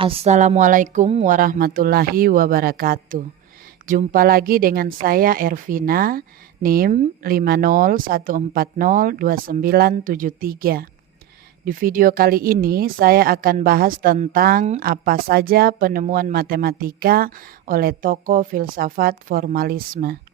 Assalamualaikum warahmatullahi wabarakatuh. Jumpa lagi dengan saya Ervina, NIM 501402973. Di video kali ini saya akan bahas tentang apa saja penemuan matematika oleh tokoh filsafat formalisme.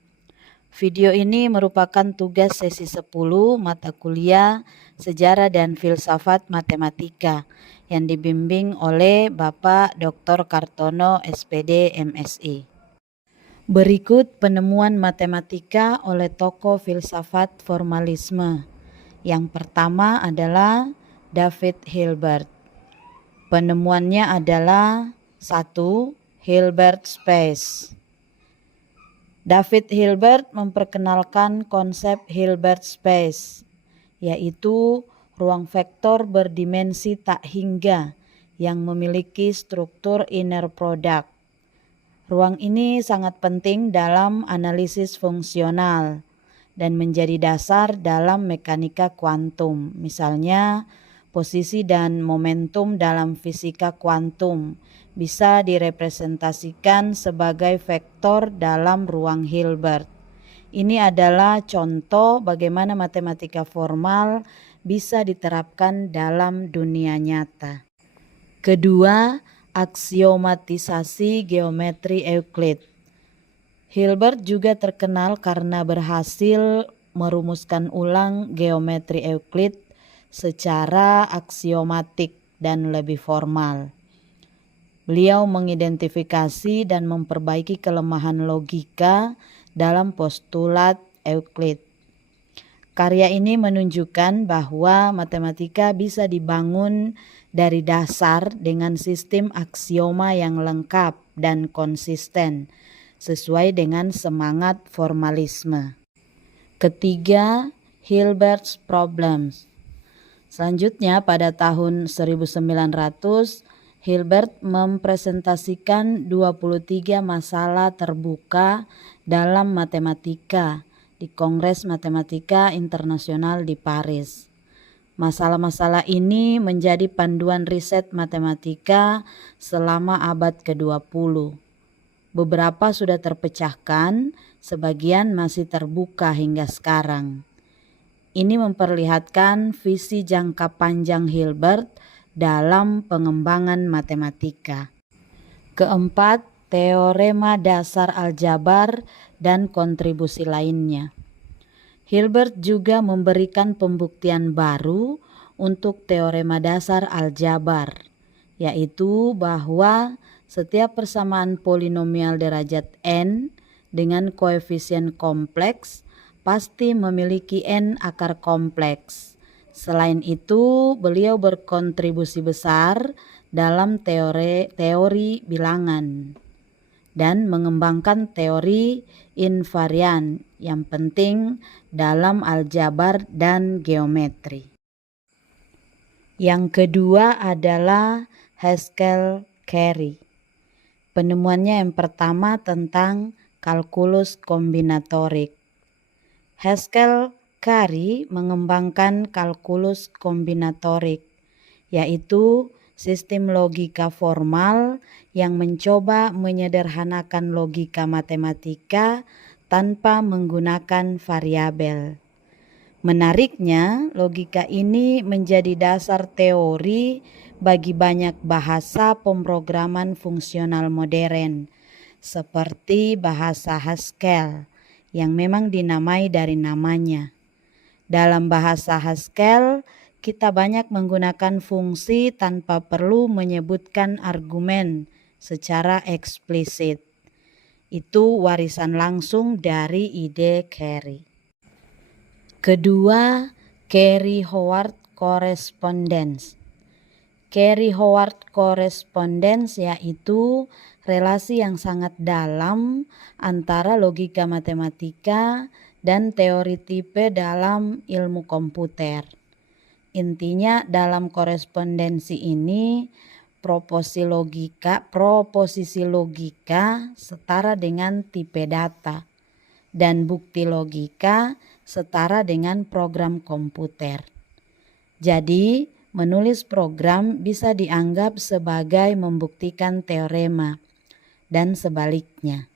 Video ini merupakan tugas sesi 10 mata kuliah Sejarah dan Filsafat Matematika yang dibimbing oleh Bapak Dr. Kartono SPD MSI. Berikut penemuan matematika oleh tokoh filsafat formalisme. Yang pertama adalah David Hilbert. Penemuannya adalah 1. Hilbert space. David Hilbert memperkenalkan konsep Hilbert space, yaitu ruang vektor berdimensi tak hingga yang memiliki struktur inner product. Ruang ini sangat penting dalam analisis fungsional dan menjadi dasar dalam mekanika kuantum. Misalnya, posisi dan momentum dalam fisika kuantum bisa direpresentasikan sebagai vektor dalam ruang Hilbert. Ini adalah contoh bagaimana matematika formal bisa diterapkan dalam dunia nyata. Kedua, aksiomatisasi geometri Euclid. Hilbert juga terkenal karena berhasil merumuskan ulang geometri Euclid secara aksiomatik dan lebih formal. Beliau mengidentifikasi dan memperbaiki kelemahan logika dalam postulat Euclid. Karya ini menunjukkan bahwa matematika bisa dibangun dari dasar dengan sistem aksioma yang lengkap dan konsisten sesuai dengan semangat formalisme. Ketiga, Hilbert's problems. Selanjutnya pada tahun 1900 Hilbert mempresentasikan 23 masalah terbuka dalam matematika di Kongres Matematika Internasional di Paris. Masalah-masalah ini menjadi panduan riset matematika selama abad ke-20. Beberapa sudah terpecahkan, sebagian masih terbuka hingga sekarang. Ini memperlihatkan visi jangka panjang Hilbert dalam pengembangan matematika. Keempat, teorema dasar aljabar dan kontribusi lainnya. Hilbert juga memberikan pembuktian baru untuk teorema dasar aljabar, yaitu bahwa setiap persamaan polinomial derajat n dengan koefisien kompleks pasti memiliki n akar kompleks. Selain itu, beliau berkontribusi besar dalam teori bilangan dan mengembangkan teori invarian yang penting dalam aljabar dan geometri. Yang kedua adalah Haskell-Carey. Penemuannya yang pertama tentang kalkulus kombinatorik. Haskell-Carey mengembangkan kalkulus kombinatorik, yaitu sistem logika formal yang mencoba menyederhanakan logika matematika tanpa menggunakan variabel. Menariknya, logika ini menjadi dasar teori bagi banyak bahasa pemrograman fungsional modern, seperti bahasa Haskell, yang memang dinamai dari namanya. Dalam bahasa Haskell, kita banyak menggunakan fungsi tanpa perlu menyebutkan argumen secara eksplisit. Itu warisan langsung dari ide Carey. Kedua, Carey-Howard correspondence. Carey-Howard correspondence yaitu relasi yang sangat dalam antara logika matematika dan teori tipe dalam ilmu komputer. Intinya dalam korespondensi ini proposisi logika setara dengan tipe data dan bukti logika setara dengan program komputer. Jadi menulis program bisa dianggap sebagai membuktikan teorema dan sebaliknya.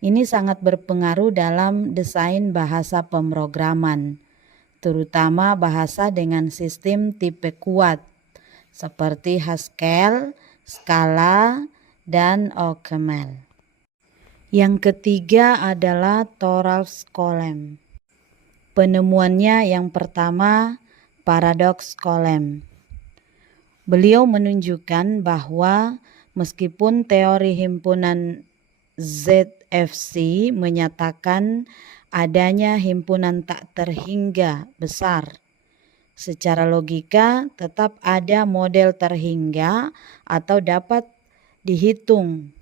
Ini sangat berpengaruh dalam desain bahasa pemrograman, terutama bahasa dengan sistem tipe kuat seperti Haskell, Scala, dan OCaml. Yang ketiga adalah Thoralf Skolem. Penemuannya yang pertama, paradoks Skolem. Beliau menunjukkan bahwa meskipun teori himpunan ZFC menyatakan adanya himpunan tak terhingga besar, secara logika tetap ada model terhingga atau dapat dihitung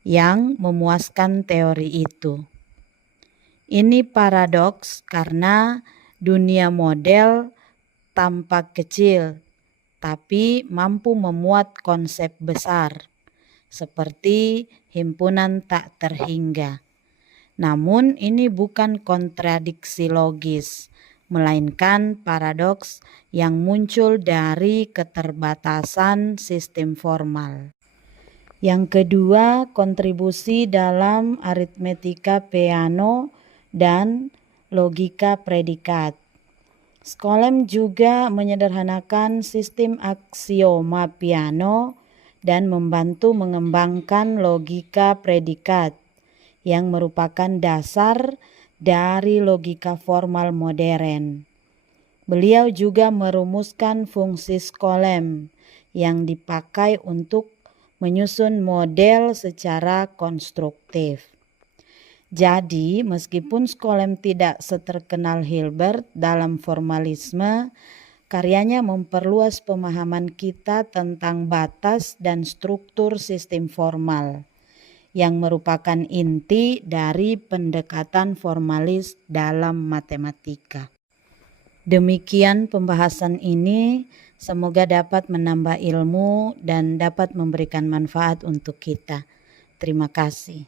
yang memuaskan teori itu. Ini paradoks karena dunia model tampak kecil, tapi mampu memuat konsep besar, seperti himpunan tak terhingga. Namun ini bukan kontradiksi logis, melainkan paradoks yang muncul dari keterbatasan sistem formal. Yang kedua, kontribusi dalam aritmetika Peano dan logika predikat. Skolem juga menyederhanakan sistem aksioma Peano dan membantu mengembangkan logika predikat yang merupakan dasar dari logika formal modern. Beliau juga merumuskan fungsi Skolem yang dipakai untuk menyusun model secara konstruktif. Jadi, meskipun Skolem tidak seterkenal Hilbert dalam formalisme, karyanya memperluas pemahaman kita tentang batas dan struktur sistem formal, yang merupakan inti dari pendekatan formalis dalam matematika. Demikian pembahasan ini, semoga dapat menambah ilmu dan dapat memberikan manfaat untuk kita. Terima kasih.